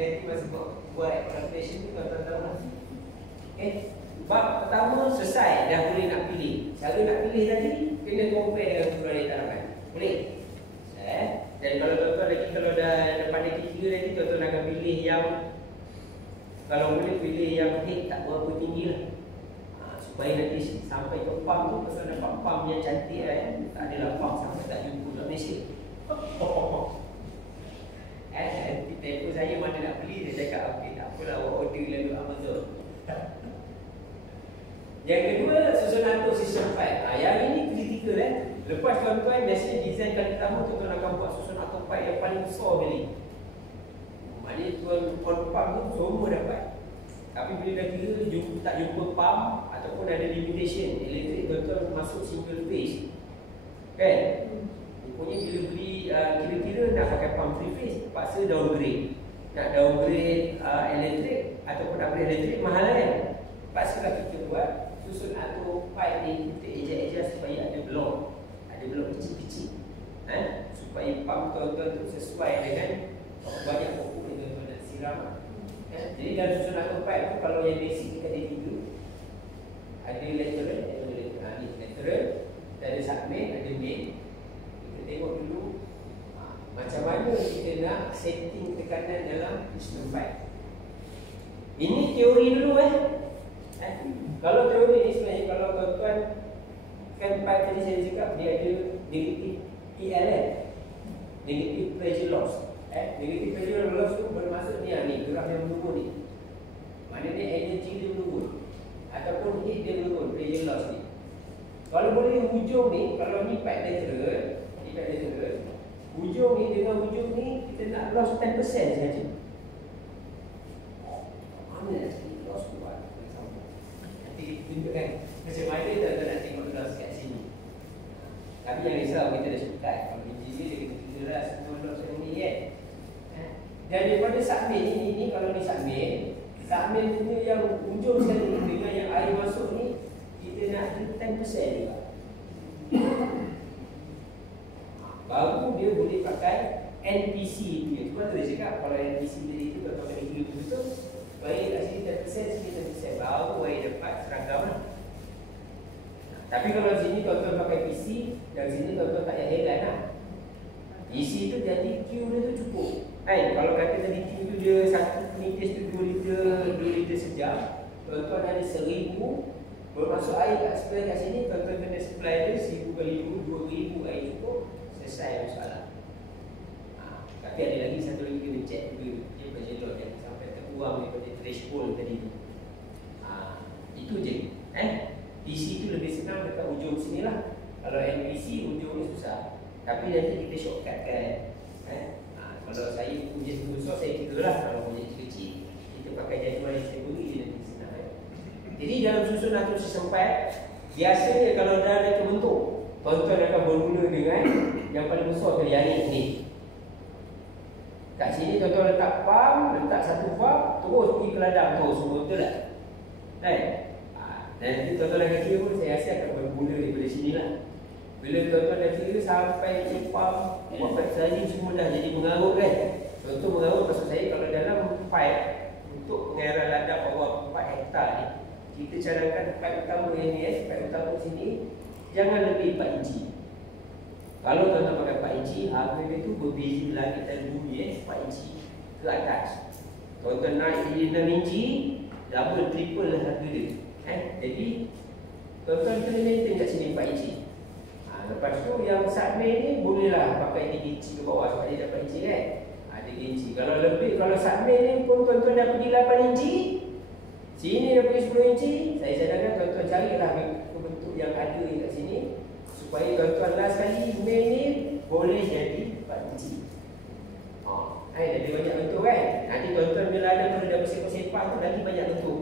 nanti masa buat calculation tu tuan-tuan tahu lah. Okay. Bab pertama selesai, dah boleh nak pilih. Cara nak pilih tadi kena compare dengan surah dari tanaman. Boleh? Dan kalau tuan-tuan lagi, kalau dah pandai kira nanti tuan-tuan akan pilih yang, kalau boleh pilih yang head tak berapa tinggi lah. Supaya nanti sampai ke pump tu, pasal dapat pump yang cantik kan. Tak adalah pump sampai tak jumpa kat Malaysia. Nanti telefon saya mana nak beli, dia cakap okey tak apalah, awak order lalu Amazon. Yang kedua, susunan atur sistem file. Yang ini kritikal Lepas tuan-tuan biasanya design kali pertama tuan-tuan akan buat susunan atur file yang paling besar kali. Maknanya tuan on pump tu semua dapat. Tapi bila dah kira tak jumpa pump ataupun ada limitation elektrik, tuan-tuan masuk single phase. Kan? Rupanya bila beli kira-kira nak pakai pump 3 phase, terpaksa downgrade. Nak downgrade elektrik ataupun upgrade elektrik mahal kan? Terpaksalah kita buat susun atur pipe ni, kita adjust supaya ada blok kecil-kecil. Supaya pump tuan-tuan tu sesuai dengan banyak pokok yang tuan-tuan nak siram. Jadi dalam susun atur pipe tu, kalau yang basic kita ada 3. Ada lateral, ada submain, ada main. Kita tengok dulu macam mana kita nak setting tekanan dalam sistem pipe. Ini teori dulu Kalau teori ni sebenarnya, kalau tuan-tuan kan pipe tadi saya cakap dia ada negative PLN, negative pressure loss. Negative pressure loss tu bermaksud ni graf yang menurun ni. Maknanya energy dia menurun ataupun heat dia menurun, pressure loss ni. Kalau boleh hujung ni, kalau ni pipe lateral, hujung ni dengan hujung ni kita nak loss 10% saja. Mana nak cari loss buat? Nanti kita tunjukkan macam mana tuan-tuan nak tengok loss kat sini. Tapi jangan risau, kita dah sepakat. Kalau engineer dia kena tunjuklah semua loss yang ni Dan daripada submain ni kalau ni submain punya yang hujung sekali dengan yang air masuk ni, kita nak 10% juga. Baru dia boleh pakai NPC punya. Cuma tu dia cakap, kalau NPC tadi tu tuan-tuan kena kira betul-betul, baik kat sini 10%, sini 10%, baru baik dapat seragam lah. Tapi kalau sini tuan-tuan pakai PC, dan sini tuan-tuan tak payah heran lah. PC tu jadi Q dia tu cukup. Kalau kata tadi Q tu dia 1 penitis tu 2 liter sejam, tuan-tuan ada 1000, bermasuk air kat sebelah kat sini, tuan-tuan kena supply dia 1000 kali 2000 air cukup, selesai masalah. Tapi ada lagi satu lagi kena check dulu, dia berjelot kan sampai terkurang daripada threshold tadi tu. Itu je. PC tu lebih senang dekat ujung sini lah. Kalau NPC ujung ni susah. Tapi nanti kita shortcut kan. Kalau saya punya besar, saya kira lah. Kalau punya kecil, kita pakai jadual yang saya beri, dia nanti senang Jadi dalam susun atur sistem pipe, biasanya kalau dah ada terbentuk, tuan-tuan akan bermula dengan yang paling besar kali ni. Kat sini tuan-tuan letak pump, letak satu pump, terus pergi ke ladang tu, semua betul tak? Dan nanti tuan-tuan akan kira pun, saya rasa akan bermula daripada sini lah. Bila tuan-tuan dah kira sampai pump, buat pipe saling semua dah jadi mengarut kan. Contoh mengarut maksud saya, kalau dalam pipe untuk pengairan ladang bawah 4 hektar ni, kita cadangkan pipe utama yang ni, pipe utama sini jangan lebih 4 inci. Kalau tuan-tuan pakai 4 inci, harga dia tu berbeza langit dan bumi 4 inci ke atas. Tuan-tuan naik jadi 6 inci, double triple lah harga dia. Jadi tuan-tuan kena maintain kat sini 4 inci. Lepas tu yang submain ni bolehlah pakai 3 inci ke bawah sebab dia dapat inci kan. 3 inci. Kalau lebih, kalau submain ni pun tuan-tuan dah pergi 8 inci, sini dah pergi 10 inci, saya cadangkan tuan-tuan carilah bentuk yang ada kat sini supaya tuan-tuan last kali main ni boleh jadi 4 inci. Dah banyak bentuk kan. Nanti tuan-tuan bila ada kalau dah bersepah-sepah tu lagi banyak bentuk.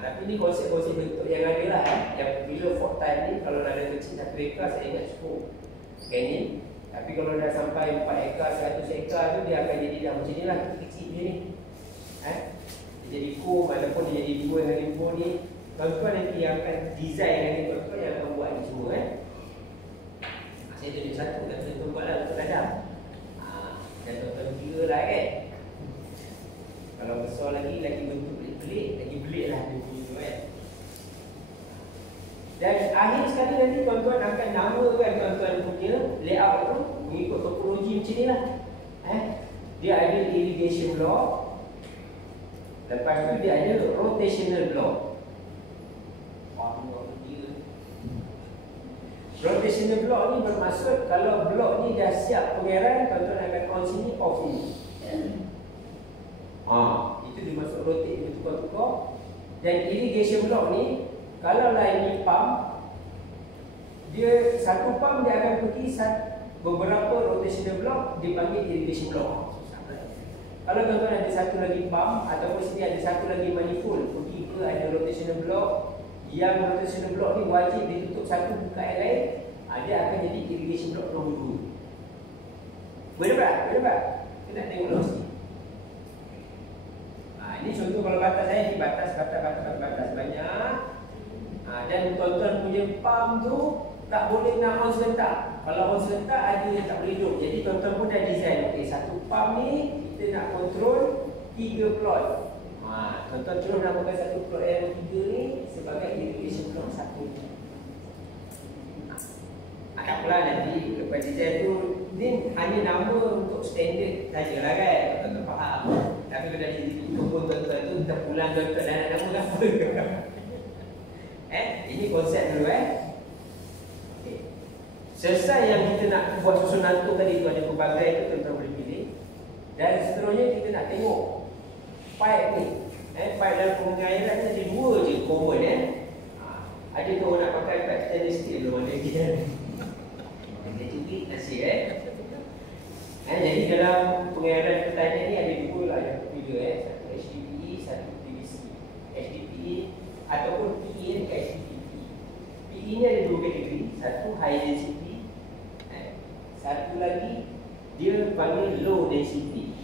Tapi ni konsep-konsep bentuk yang ada lah. Yang bila fault time ni, kalau dah ada kecil 1 ekar, saya ingat cukup kan ni. Tapi kalau dah sampai 4 ekar, 100 ekar tu, dia akan jadi dah macam ni lah, kecil je ni. Dia jadi kum, ataupun dia jadi 2 dengan 5 ni. Tuan-tuan nanti yang akan design dengan tuan-tuan yang akan buat ni semua Saya tunjuk satu, dan tuan-tuan buat lah untuk kadang. Dan tuan-tuan kira lah kan. lagi bentuk pelik-pelik, lagi pelik lah dia punya tu kan. Dan akhir sekali nanti tuan-tuan akan namakan tuan-tuan punya layout tu mengikut topologi macam ni lah. Dia ada irrigation block, lepas tu dia ada rotational block. Rotational block ni bermaksud kalau blok ni dah siap pengeran, tuan-tuan akan on sini, off sini. Itu dia masuk rotate, dia tukar-tukar. Dan irrigation block ni, kalau lah ini pump, dia satu pump dia akan pergi beberapa rotational block, dia panggil irrigation block. Kalau tuan-tuan ada satu lagi pump ataupun sini ada satu lagi manifold, pergi ke ada rotational block, yang rotational block ni wajib ditutup satu buka yang lain, dia akan jadi irrigation block nombor 2. Boleh tak? Boleh tak? Kita nak tengok dulu sikit. Ini contoh kalau batas saya di batas banyak. Dan tuan-tuan punya pump tu tak boleh nak on serentak. Kalau on serentak ada yang tak boleh hidup. Jadi tuan-tuan pun dah design, okey, satu pump ni kita nak kontrol 3 plot. Tuan-tuan terus namakan satu plot yang 3 ni sebagai irrigation plot 1. Tak apalah, nanti lepas design tu ni hanya nama untuk standard sajalah kan, tuan-tuan faham. Tapi kalau dah jadi kebun tuan-tuan tu, kita pulang tuan-tuan dah nak nama apa. Ini konsep dulu okay. Selesai yang kita nak buat susunan tu tadi tu, ada pelbagai tu tuan-tuan boleh pilih. Dan seterusnya kita nak tengok pipe ni. Pipe dalam pengairan ni ada 2 je common Ada tu orang nak pakai pipe stainless steel tu, ada lagi ada cubit nasi jadi dalam pengairan pertanian ni ada 2 lah yang berbeza satu HDPE, satu PVC. HDPE ataupun PE dekat HDPE. PE ni ada 2 kategori, satu high density, satu lagi dia panggil low density,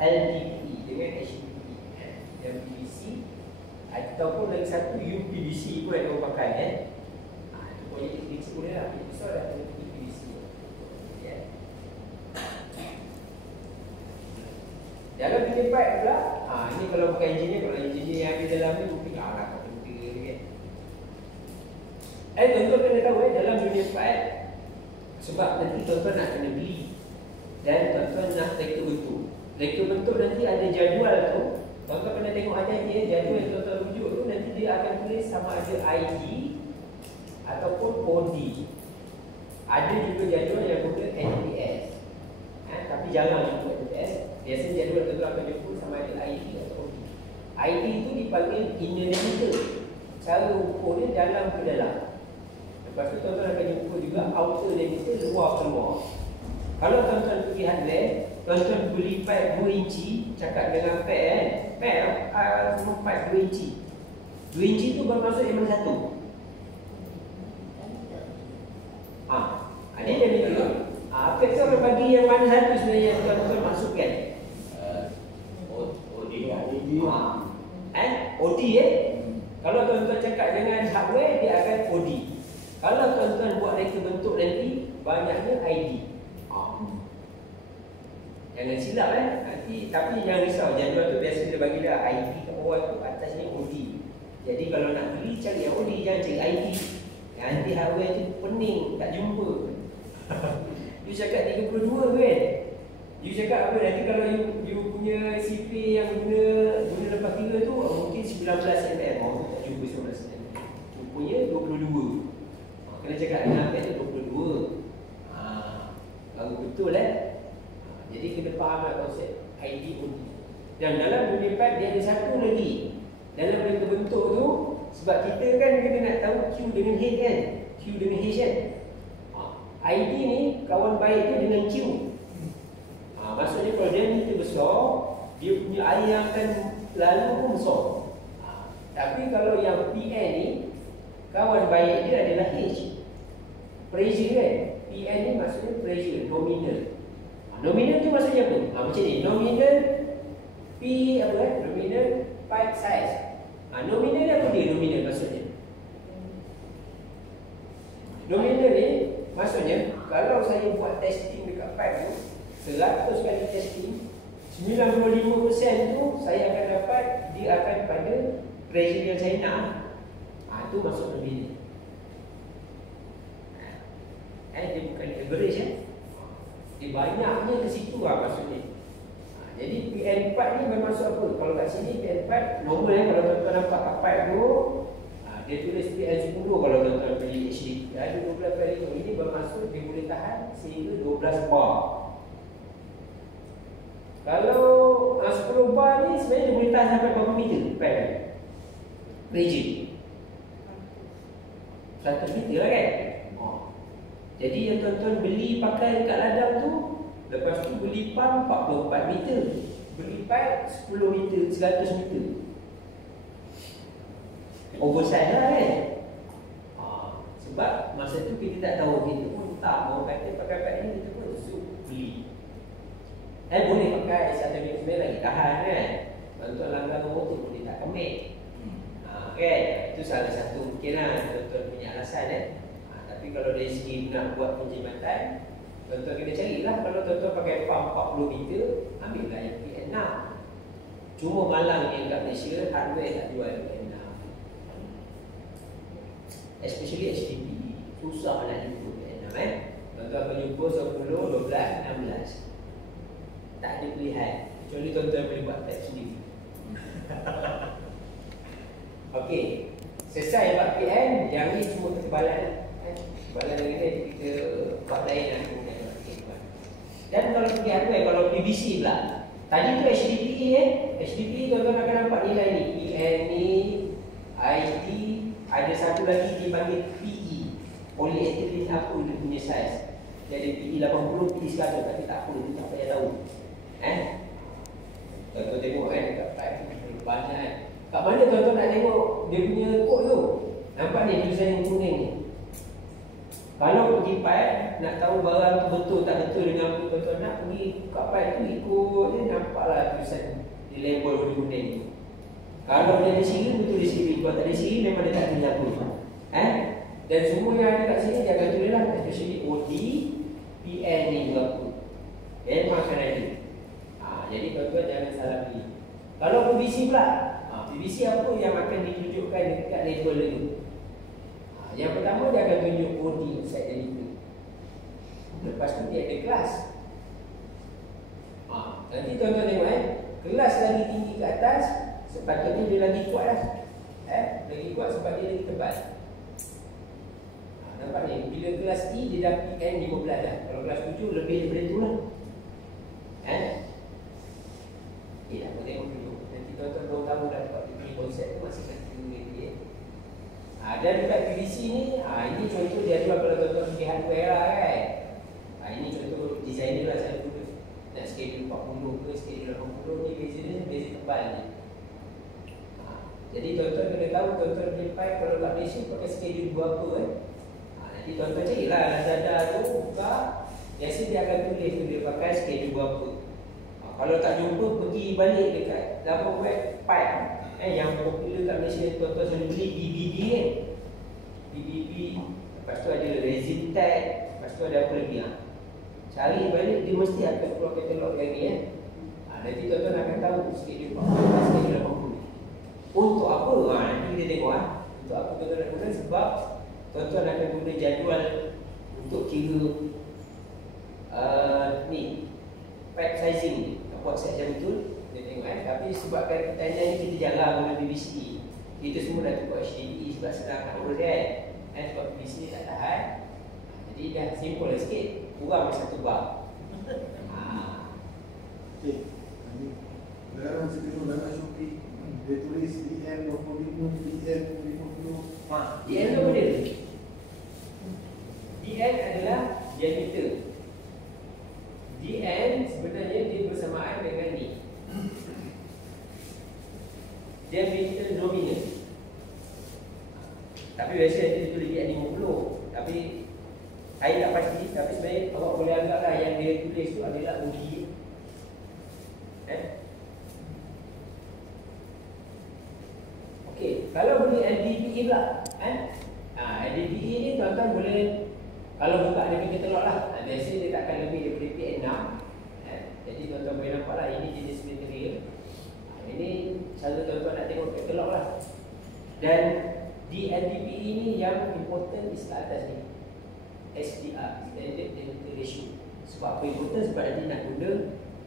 LDPE dengan HDPE. Dan PVC ataupun lagi satu UPVC pun ada orang pakai itu boleh kita boleh lah, besar dah UPVC. Dalam bikin pipe pula, ini kalau bukan engineer, kalau engineer yang ada dalam ni mungkin lah kata kan. Tuan-tuan kena tahu dalam dunia pipe, sebab nanti tuan-tuan nak kena beli dan tuan-tuan nak reka bentuk. Reka bentuk nanti ada jadual tu, tuan-tuan kena tengok ada dia jadual yang tuan-tuan rujuk tu, nanti dia akan tulis sama ada ID ataupun OD. Ada juga jadual yang guna NPS, tapi jarang jumpa NPS. Biasanya jadual tuan-tuan akan jumpa sama ada ID atau OD. ID itu dipanggil inner diameter, cara ukur dia dalam ke dalam. Lepas tu tuan-tuan akan jumpa juga outer diameter, luar ke luar. Kalau tuan-tuan pergi hardware, tuan-tuan beli pipe 2 inci, cakap dengan pipe semua pipe 2 inci. 2 inci tu bermaksud yang mana satu? Ini dia betul. Apa tu orang bagi yang mana satu sebenarnya yang tuan-tuan masukkan? OD Kalau tuan-tuan cakap dengan hardware, dia akan OD. Kalau tuan-tuan buat reka bentuk nanti, banyaknya ID. Jangan silap nanti, tapi jangan risau, jadual tu biasa dia bagi dah ID kat bawah tu, atasnya OD. Jadi kalau nak beli, cari yang OD, jangan cari ID. Nanti hardware tu pening, tak jumpa. You cakap 32 kan? You cakap apa, nanti kalau you punya CP yang guna lepas 3 tu mungkin 19 mm. Tak jumpa 19 mm. Rupanya 22. Kena cakap dengan apa tu 22. Baru betul Jadi kena fahamlah konsep ID OD. Dan dalam dunia pipe dia ada satu lagi. Dalam reka bentuk tu, sebab kita kan kena nak tahu Q dengan H kan. Q dengan H kan. ID ni kawan baik tu dengan Q. Maksudnya kalau diameter besar, dia punya air yang akan lalu pun besar. Tapi kalau yang PN ni, kawan baik dia adalah H. Pressure kan. PN ni maksudnya pressure, nominal. Nominal tu maksudnya apa? Macam ni, nominal P nominal pipe size. Nominal apa dia nominal maksudnya? Nominal ni maksudnya kalau saya buat testing dekat pipe tu 100 kali testing, 95% tu saya akan dapat, dia akan pada pressure yang saya nak. Itu masuk lebih ni. Dia bukan average dia banyaknya ke situ maksudnya. Jadi PN4 ni bermaksud apa? Kalau kat sini PN4 normal kalau tuan-tuan nampak kat pipe tu, dia tulis PN10 kalau tuan-tuan beli HD. Ada 12 kali tu. Ini bermaksud dia boleh tahan sehingga 12 bar. Kalau 10 bar ni sebenarnya dia boleh tahan sampai berapa meter pipe? Rigid 100 meter lah kan? Jadi yang tuan-tuan beli pakai kat ladang tu, lepas tu beli pump 44 meter, beli pipe 10 meter, 100 meter. Oversize lah kan? Sebab masa tu kita tak tahu, kita pun tak mau kata pakai pipe ni, kita pun beli. Boleh pakai satu sebenarnya lagi tahan kan? Tuan-tuan langgar motor boleh tak kemik. Kan? Itu salah satu mungkin lah tuan-tuan punya alasan Tapi kalau dari segi nak buat penjimatan, tuan-tuan kena carilah. Kalau tuan-tuan pakai pump 40 meter, ambillah yang PN6. Cuma malang yang kat Malaysia, hardware tak jual PN6. Especially HDB, susah nak jumpa PN6 Tuan-tuan akan jumpa 10, 12, 16. Tak ada pilihan, kecuali tuan-tuan boleh buat type sendiri. Okey, selesai buat PN, yang ni semua ketebalan. Ketebalan lagi ni kita buat lain lah. Dan kalau pergi hardware, kalau PVC pula, tadi tu HDPE HDPE tuan-tuan akan nampak nilai ni PN ni, IT, ada satu lagi dipanggil PE, polyethylene apa dia punya size. Jadi PE 80, PE 100, tapi tak apa, dia tak payah tahu. Tuan-tuan tengok dekat pipe banyak kat mana tuan-tuan nak tengok dia punya kod tu. Nampak ni tulisan yang kuning ni. Kalau pergi pipe nak tahu barang tu betul tak betul dengan apa tuan-tuan nak, pergi kat pipe tu ikut dia, nampaklah tulisan di label warna kuning tu. Kalau dia ada siri, betul dia siri. Kalau tak ada siri, memang dia tak tulis apa. Dan semua yang ada kat sini dia akan tulis lah, especially OD, PN ni berapa. Memang akan ada. Jadi tuan-tuan jangan salah pilih. Kalau PVC pula, PVC apa yang akan ditunjukkan dekat label itu? Yang pertama dia akan tunjuk OD, oxide delivery. Lepas tu dia ada kelas. Nanti tuan-tuan tengok kelas lagi tinggi ke atas, sepatutnya dia lagi kuat lah. Lagi kuat sebab dia lagi tebal. Nampak ni, bila kelas E dia dah PN 15 dah. Kalau kelas 7 lebih daripada tu lah. Aku tengok dulu. Nanti tuan-tuan baru tahu dah kalau dia punya konsep tu masih kata dia. Dan dekat PVC ni, ini contoh dia jual kalau tuan-tuan pergi hardware lah kan. Ini contoh designer lah saya guna. Nak schedule 40 ke schedule 80 ni beza tebal ni. Jadi tuan-tuan kena tahu tuan-tuan punya pipe kalau kat Malaysia pakai schedule berapa Nanti tuan-tuan carilah Lazada tu buka, biasa dia akan tulis tu dia pakai schedule berapa. Kalau tak jumpa, pergi balik dekat laman web pipe yang popular kat Malaysia, tuan-tuan selalu beli BBB BBB, lepas tu ada resin tag, lepas tu ada apa lagi cari balik, dia mesti akan keluar katalog lagi nanti tuan-tuan akan tahu schedule 40, schedule 80 untuk apa, nanti kita tengok untuk apa tuan-tuan nak guna, sebab tuan-tuan akan guna jadual untuk kira ni pipe sizing ni, buat set yang betul. Kita tengok tapi sebabkan pertanyaan ni kita jalan dengan PVC, kita semua dah buat HDPE sebab senang nak urus sebab PVC ni tak tahan. Jadi dah simple lah sikit, kurang satu bar. Dalam sebelum dalam Shopee dia tulis DM 25, DM 50. DM tu apa dia? DM adalah diameter. DN sebenarnya dia bersamaan dengan ni, diameter nominal. Tapi biasa dia tulis DN 50. Tapi saya tak pasti, tapi sebenarnya awak boleh anggaplah yang dia tulis tu adalah OD. Okey, kalau beli LDPE pula LDPE ni tuan-tuan boleh, kalau buka ada katalog lah, biasa dia takkan lebih daripada PN6. Jadi Jadi tuan-tuan boleh nampak lah, ini jenis material. Ini selalu tuan-tuan nak tengok katalog lah. Dan di LDPE ini yang important di sebelah atas ni, SDR, Standard Diameter Ratio. Sebab apa important? Sebab nanti nak guna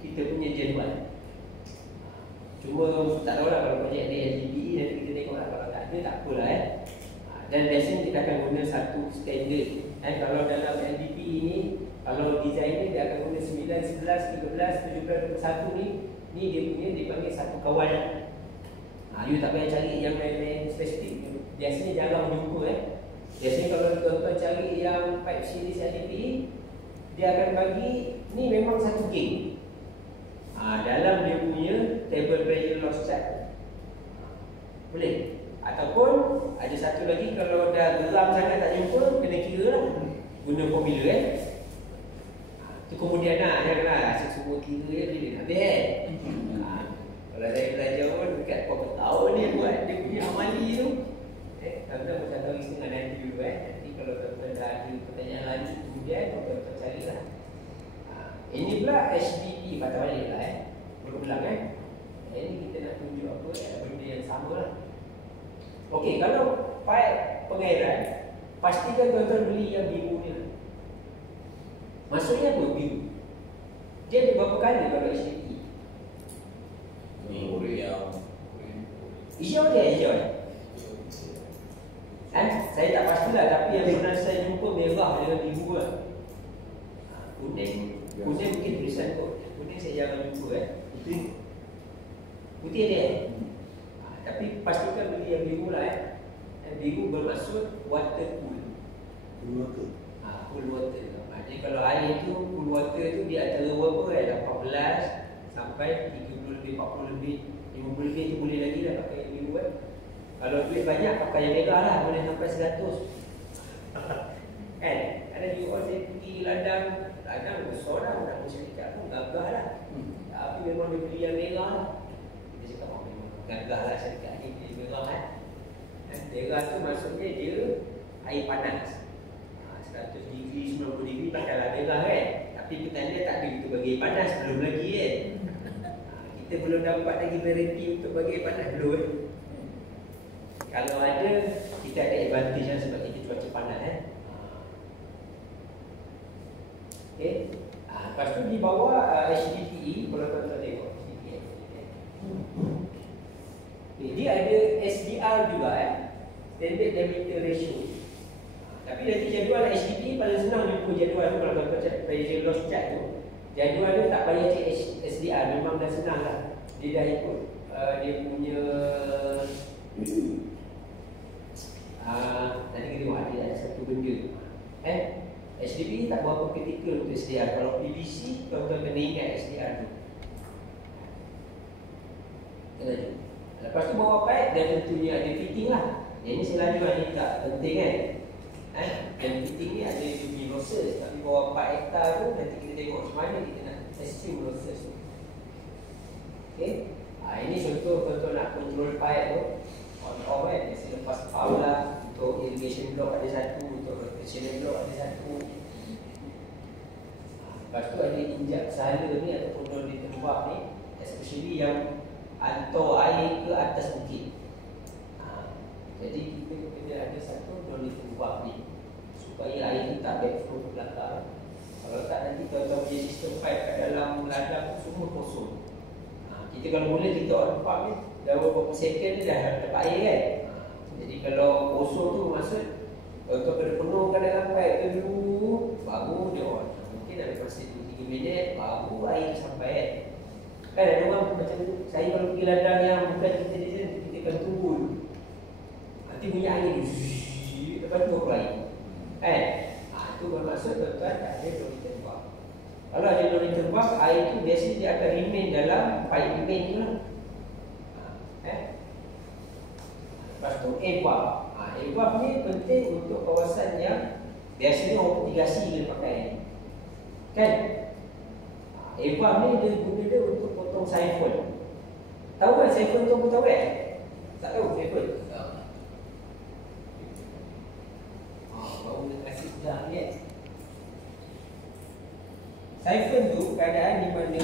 kita punya jadual. Cuma tak tahu lah kalau projek ada LDPE, nanti kita tengok lah. Kalau tak ada, tak apalah Dan biasanya kita akan guna satu standard. Kalau dalam LDPE ni, kalau design ni dia akan guna 9, 11, 13, 17, 21 ni. Ni dia punya dipanggil satu kawan. You tak payah cari yang lain-lain spesifik. Biasanya jarang jumpa Biasanya kalau tuan-tuan cari yang pipe series LDPE, dia akan bagi ni memang satu gig. Dalam dia punya table pressure loss chart. Boleh. Ataupun ada satu lagi, kalau dah geram sangat tak jumpa, kena kira lah. Guna formula Itu kemudian janganlah asyik semua kira dia nak habis Kalau saya belajar pun dekat berapa tahun dia buat dia punya amali tu. Tuan-tuan macam tahu setengah nanti dulu Nanti kalau tuan-tuan dah ada pertanyaan lagi, kemudian tuan-tuan carilah. Ini pula HBP, patah balik lah berulang Ini kita nak tunjuk apa benda yang sama lah. Okey, kalau pipe pengairan, pastikan tuan-tuan beli yang biru ni. Maksudnya apa biru? Dia ada berapa kali kalau HDPE? Hijau dia hijau saya tak pastilah, tapi yang pernah saya jumpa merah dengan biru lah. Kuning mungkin tulisan kot. Kuning saya jarang jumpa Putih dia tapi pastikan beli yang biru lah Biru bermaksud water cool. Cool water. Jadi kalau air tu, cool water tu dia antara berapa 18 sampai 30 lebih, 40 lebih, 50 lebih tu boleh lagi lah pakai yang biru Kalau duit banyak pakai yang merah lah, boleh sampai 100 Ada juga saya pergi ladang bersorang nak bersyarikat pun gagah lah. Tapi memang dia beli yang merah lah. Dia cakap memang gagah lah syarikat ni beli merah Merah tu maksudnya dia air panas 100 degree, 90 degree pakailah merah Tapi petanda tak ada kita bagi air panas, belum lagi Kita belum dapat lagi variety untuk bagi air panas, belum Kalau ada, kita ada advantage lah sebab kita cuaca panas Lepas tu di bawah HDPE, kalau tuan-tuan tengok dia ada SDR juga Standard Diameter Ratio. Tapi nanti jadual HDPE paling senang jumpa jadual tu. Kalau tuan-tuan cek pressure loss chart tu, jadual dia tak payah cek SDR, memang dah senang lah. Dia dah ikut dia punya tadi kita tengok ada satu benda HDPE tak berapa kritikal untuk SDR. Kalau PVC, tuan-tuan kena ingat SDR tu. Lepas tu bawah pipe dan tentunya ada fitting lah. Yang ni selalu ni tak penting Dan fitting ni ada dia punya losses. Tapi bawah 4 hektar tu nanti kita tengok macam mana kita nak estimate losses tu. Ini contoh tuan-tuan nak control pipe tu on off biasa lepas pump lah. Untuk irrigation block ada satu, untuk rotational block ada satu. Lepas tu ada injak sahala ni ataupun non ditembak ni, especially yang hantar air ke atas bukit. Jadi kita kena ada satu non ditembak ni supaya air tu tak backflow ke belakang. Kalau tak nanti tuan-tuan punya sistem pipe kat dalam ladang tu semua kosong. Kita kalau mula kita on pump ni dah beberapa second dah dapat air Jadi kalau kosong tu maksud tuan-tuan kena penuhkan dalam pipe tu dulu, baru dia on. Mungkin ada masa 2-3 minit baru air sampai ada orang macam tu. Saya kalau pergi ladang yang bukan kita design, kita akan tunggu dulu. Nanti punya air ni lepas tu keluar air itu bermaksud tuan-tuan tak ada lori tembak. Kalau ada lori tembak, air tu biasanya dia akan remain dalam pipe main tu lah. Lepas tu air valve. Air valve ni penting untuk kawasan yang biasanya orang irigasi kena pakai air valve ni dia guna dia untuk potong siphon. Tahu kan siphon tu apa tahu tak tahu siphon? Baru nak kasih dah ni Siphon tu keadaan di mana